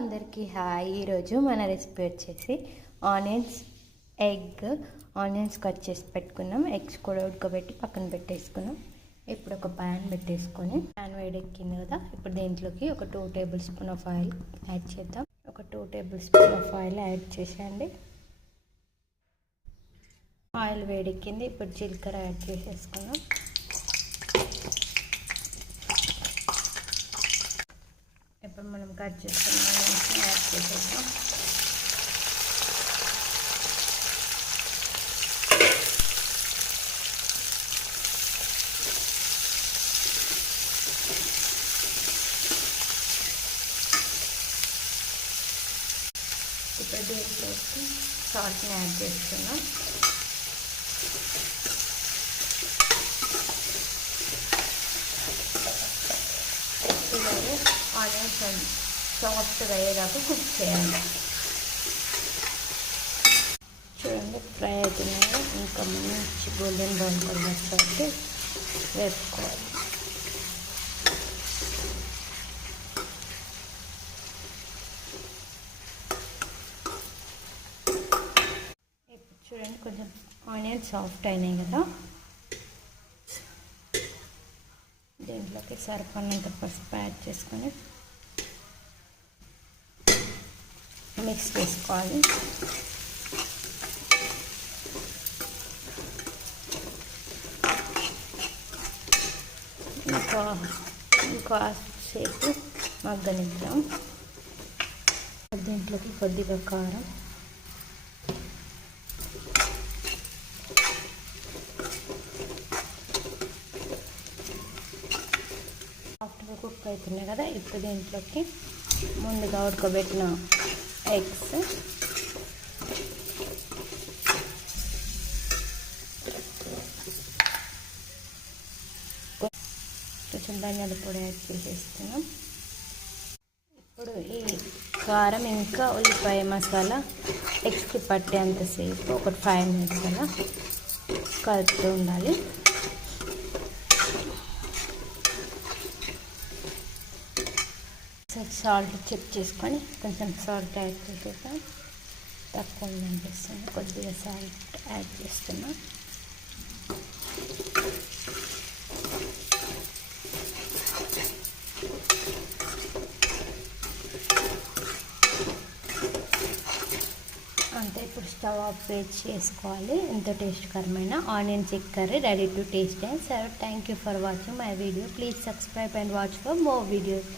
అందరికీ హాయ్. ఈరోజు మన రెసిపీ వచ్చేసి ఆనియన్స్ కట్ చేసి పెట్టుకున్నాం. ఎగ్స్ కూడా ఉడకబెట్టి పక్కన పెట్టేసుకున్నాం. ఇప్పుడు ఒక ప్యాన్ పెట్టేసుకొని ప్యాన్ వేడెక్కింది కదా, ఇప్పుడు దీంట్లోకి ఒక 2 table spoon of oil add చేద్దాం. ఒక 2 table spoon of oil add చేసేయండి. ఆయిల్ వేడెక్కింది, ఇప్పుడు జీలకర్ర యాడ్ చేసేసుకున్నాం. ఇప్పుడు మనం కట్ చేసుకున్న ఆనియన్స్ యాడ్ చేసేద్దాం. ఇప్పుడు దీంట్లోకి సాల్ట్ని యాడ్ చేస్తున్నాం. ఇలాగే ఆనియన్స్ సాఫ్ట్గా అయ్యేదాకా కుక్ చేయాలి. చూడండి, ఫ్రై అవుతున్నాయి. ఇంకా మంచి గోల్డెన్ బ్రౌన్ కలర్ వచ్చేసి వేపుకోవాలి. ఇప్పుడు చూడండి, కొంచెం ఆనియన్స్ సాఫ్ట్ అయినాయి కదా, దీంట్లోకి సరిపడినంత పసుపు యాడ్ చేసుకొని మిక్స్ చేసుకోవాలి. ఇంకా సేపు మగ్గనిద్దాం. దీంట్లోకి కొద్దిగా కారం, సాఫ్ట్గా కుక్ అవుతున్నాయి కదా, ఇప్పుడు దీంట్లోకి ముందుగా ఉడకబెట్టిన ఎగ్స్, కొంచెం ధనియాల పొడి యాడ్ చేసేస్తున్నాం. ఇప్పుడు ఈ కారం ఇంకా ఉల్లిపాయ మసాలా ఎగ్స్కి పట్టేంతసేపు ఒక 5 మినిట్స్ అలా కలుపుతూ ఉండాలి. సాల్ట్ చెక్ చేసుకొని కొంచెం సాల్ట్ యాడ్ చేసేద్దాం. తక్కువ అనిపిస్తుంది, కొద్దిగా సాల్ట్ యాడ్ చేస్తున్నాం. అంతే, ఇప్పుడు స్టవ్ ఆఫ్ చేసుకోవాలి. ఎంతో టేస్ట్కరమైన onions egg curry ready to taste and serve. Thank you for watching my video. Please subscribe and watch for more videos.